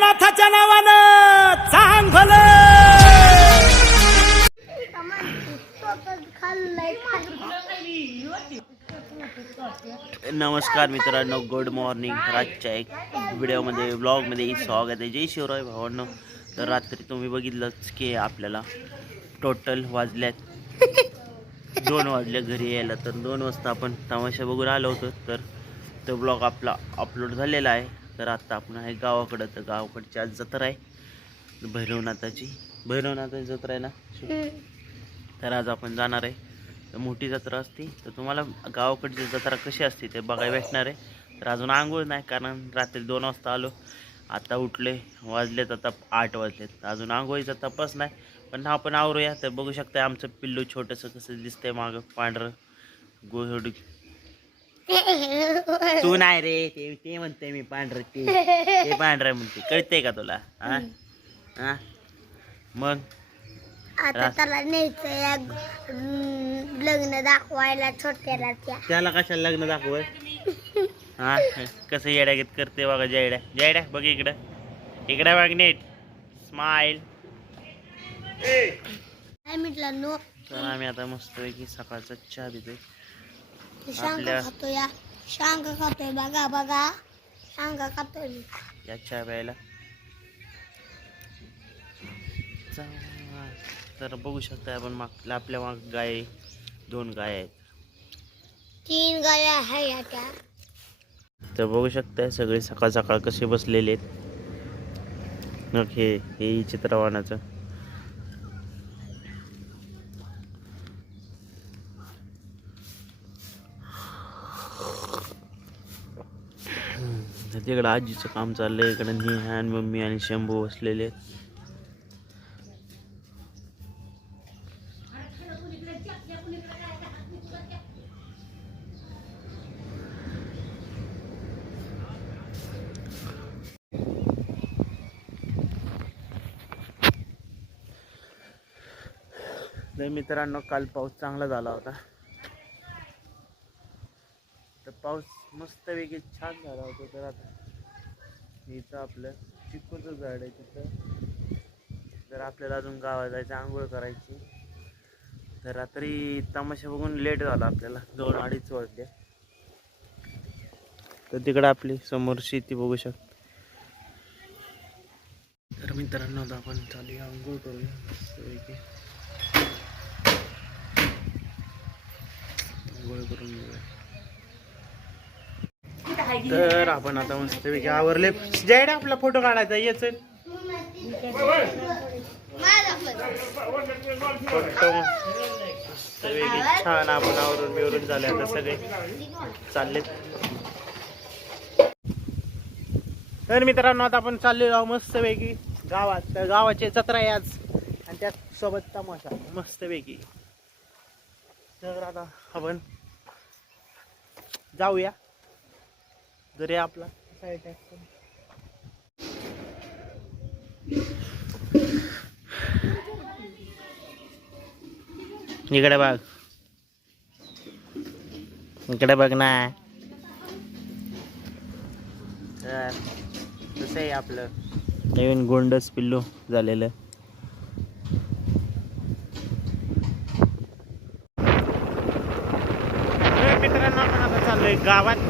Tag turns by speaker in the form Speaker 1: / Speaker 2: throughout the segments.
Speaker 1: भैरवनाथाच्या नावानं चांग भलं.
Speaker 2: नमस्कार मित्रांनो गुड मॉर्निंग रातच्या एक व्हिडिओमध्ये ब्लॉगमध्ये स्वागत आहे. जय शिवराय भावांनो. तर रात्री तुम्ही बघितलंच की आपल्याला टोटल वाजल्यात. दोन वाजले घरी यायला तर दोन वाजता आपण तमाशा बघून आलो होतो. तर तो ब्लॉग आपला अपलोड झालेला आहे. तर आत्ता आपण आहे गावाकडं तर गावाकडची आज जत्रा आहे. भैरवनाथाची. भैरवनाथाची जत्रा आहे ना? तर आज आपण जाणार आहे. तर मोठी जत्रा असते. तर तुम्हाला गावाकडची जत्रा कशी असते ते बघायला भेटणार आहे. तर अजून आंघोळ नाही कारण रात्री दोन वाजता आलो. आता उठले वाजलेत आता आठ वाजलेत. अजून आंघोळीचा तपास नाही. पण आपण आवरूया. तर बघू शकता आमचं पिल्लू छोटंसं कसं दिसतंय मागं. पांढरं गोड तू नाही रे ते ते म्हणते मी पांढरं ते ते पांढरं म्हणते. कळतंय का तुला? हा? हा? मग?
Speaker 3: आता
Speaker 2: रास-
Speaker 3: त्याला न्यायचंय अं, लग्न दाखवायला छोट्याला त्या.
Speaker 2: त्याला कशाला लग्न दाखवय? हा? कसं येड्यागीत करते बघा जयड्या. जयड्या बघ इकडं. इकडं बघ नीट. स्माइल
Speaker 3: काय म्हटलं नो?
Speaker 2: तर आम्ही आता मस्तपैकी सकाळचा चहा पितोय.
Speaker 3: शांग खातोय या शांग खातोय बघा बघा शांग खातोय मी.
Speaker 2: या चहा प्यायला चा- तर बघू शकता आपण माग आपल्या माग गाय दोन गाय आहेत.
Speaker 3: तीन गाया आहे या त्या
Speaker 2: तर बघू शकताय सगळे सकाळ सकाळ कसे बसलेले आहेत. मग हे हे चित्रवानाचं तर तिकडं आजीचं काम चाललंय इकडं नेहा आणि मम्मी आणि शंभू बसलेले. तर मित्रांनो काल पाऊस चांगला झाला होता. तर पाऊस मस्तपैकी छान झाला होता तर आता इथं आपलं चिकूचं झाड आहे तिथं. जर आपल्याला अजून गावात जायचं आंघोळ करायची तर रात्री तमाशा बघून लेट झाला आपल्याला दोन अडीच वाजले. तर तिकडं आपली समोर शेती बघू शकतो. तर मित्रांनो आता आपण चालूया आंघोळ करूया मस्तपैकी आंघोळ करून घेऊया. तर आपण आता मस्तपैकी आवरले. जायड आपला फोटो काढायचा येच. छान आपण आवरून बिवरून झाले आता सगळे. चाललेत. तर मित्रांनो आता आपण चाललेलो आहोत मस्तपैकी गावात. तर गावाचे जत्रा आहे आज. आणि त्याच सोबत तमाशा. मस्तपैकी तर आता आपण जाऊया. घरी आपला. इकडे बघ. इकडे बघ ना. तर कसं आहे आपलं. नवीन गोंडस पिल्लू झालेलं. तर मित्रांनो आपण आता चाललोय गावात.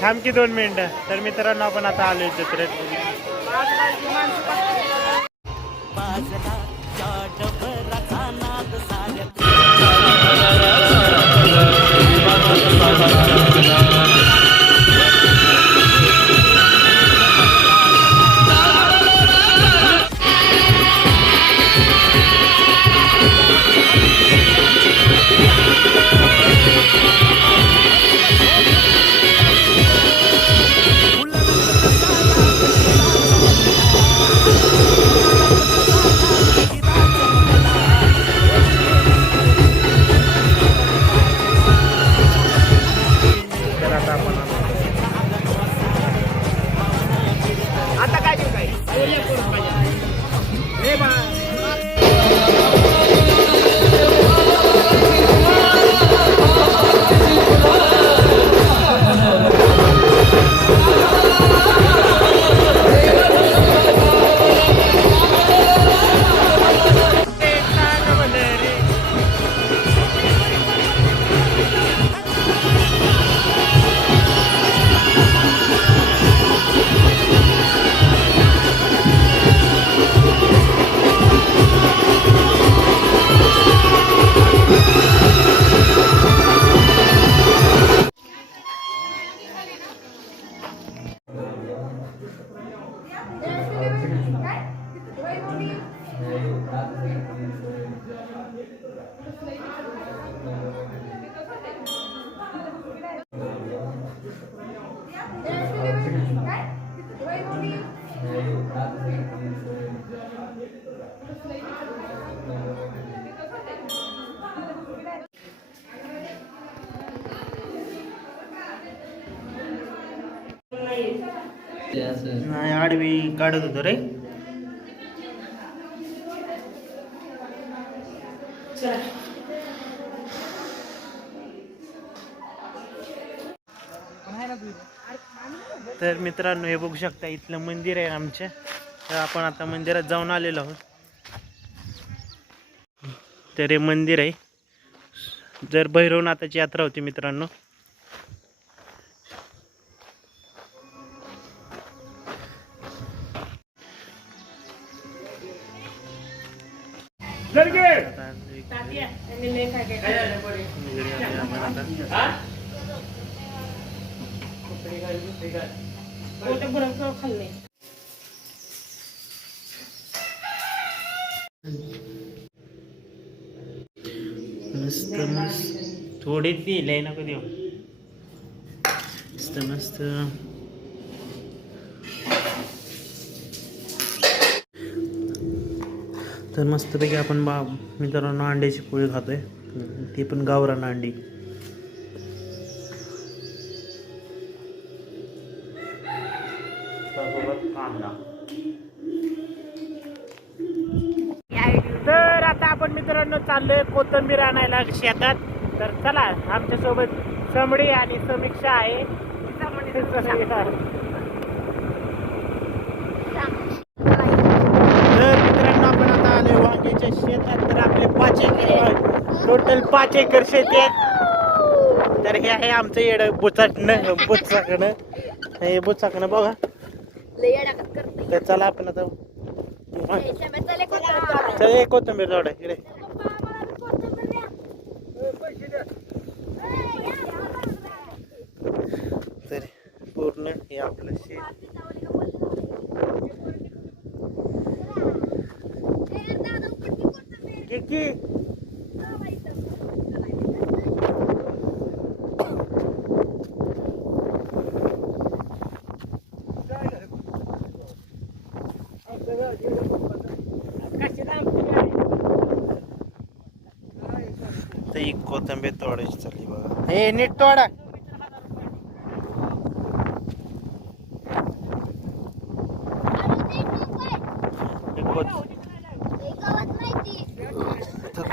Speaker 4: थांब की दोन मिनिटं तर मित्रांनो आपण आता आलो जत्रेत बाजला आडवी काढत होतो रे. तर मित्रांनो हे बघू शकता इथलं मंदिर आहे आमच्या तर आपण आता मंदिरात जाऊन आलेलो आहोत. तर हे मंदिर आहे. जर भैरवनाथाची यात्रा होती मित्रांनो मस्त मस्त. थोडी दिलंय ना कधी मस्त मस्त. तर मस्तपैकी आपण बा मित्रांनो अंड्याची पोळी खातोय. ती पण गावरान अंडी. तर आता आपण मित्रांनो चाललोय कोथंबीर आणायला शेतात. तर चला आमच्यासोबत समडी आणि समीक्षा आहे तर मित्रांनो आपण आता आलोय वांग्याच्या शेतात तर आपले पाच एकर टोटल पाच एकर शेती आहे. तर हे आहे आमचं येड बुचाकणं बुचाकणं. हे बुचाकणं बघा. तर चला आपण आता चल एक कोथंबीर जोडा इकडे. तर पूर्ण हे आपलं शेत. की की तर ही कोथंबीर तोडायची चालली बघा. हे नीट तोडा.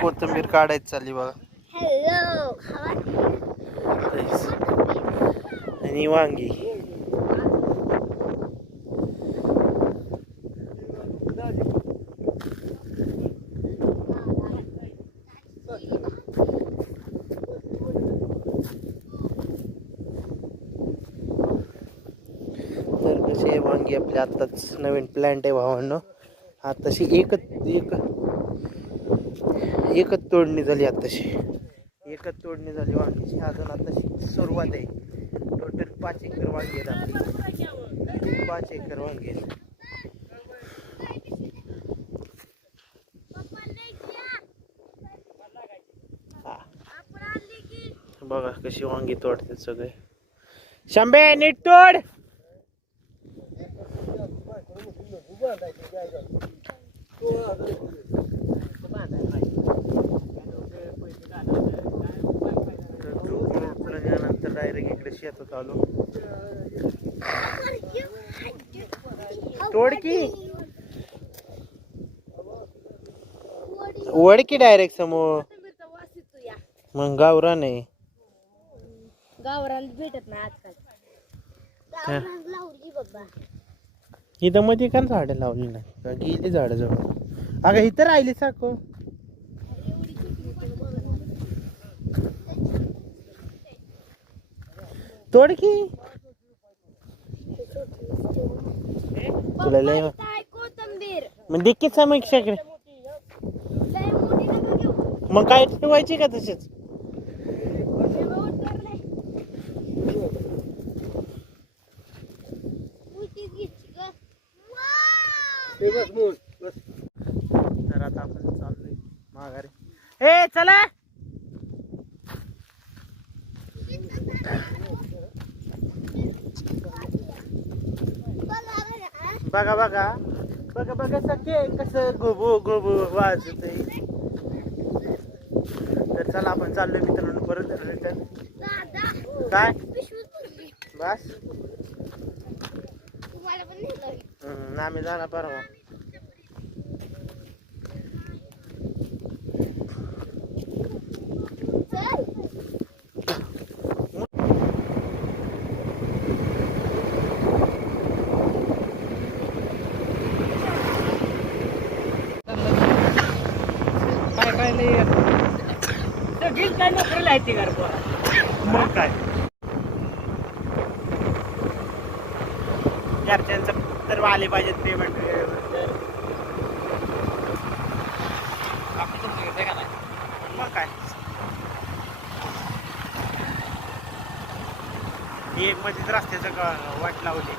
Speaker 4: कोथंबीर काढायची चालली बघा. आणि वांगी तर कसे वांगी आत्ताच नवीन प्लॅन्ट आहे भावांनो. आत्ताशी एकच एक एकच तोडणी झाली आत्ताशी. एकच तोडणी झाली वांगीची अजून आत्ताशी सुरुवात आहे. टोटल पाच एकर वांगी आहेत आपली. पाच एकर वांगी आहेत. हा. बघा कशी वांगी तोडतात सगळे. शंभे नीट तोड! नंतर डायरेक्ट इकडे शेतात आलो. तोड की वड की डायरेक्ट समोर. मग गावरान आहे
Speaker 3: गावरान भेटत नाही आजकाल. गावरान लावली बाबा.
Speaker 4: इथं मध्ये का झाडं लावली नाही? गेली झाडं जवळ अगं इथं राहिली साको तोड की. तुला लय मग देखील समीक्षाकडे. मग काय ठेवायची का तशीच? तर आता आपण चाललोय माघारी. ए चला. बघा बघा. बघा बघा सखे कसं गोबो गोबो वाजत तर चला आपण चाललोय मित्रांनो परत रिटर्न काय? बस. आम्ही जाणार परवा
Speaker 3: चल
Speaker 4: मग काय? घरच्यांचं तर आले पाहिजेत पेमेंट मग काय? हे मध्येच रस्त्याचं ग- वाट लावली.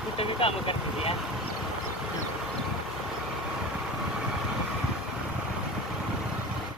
Speaker 2: कुठे मी काम करते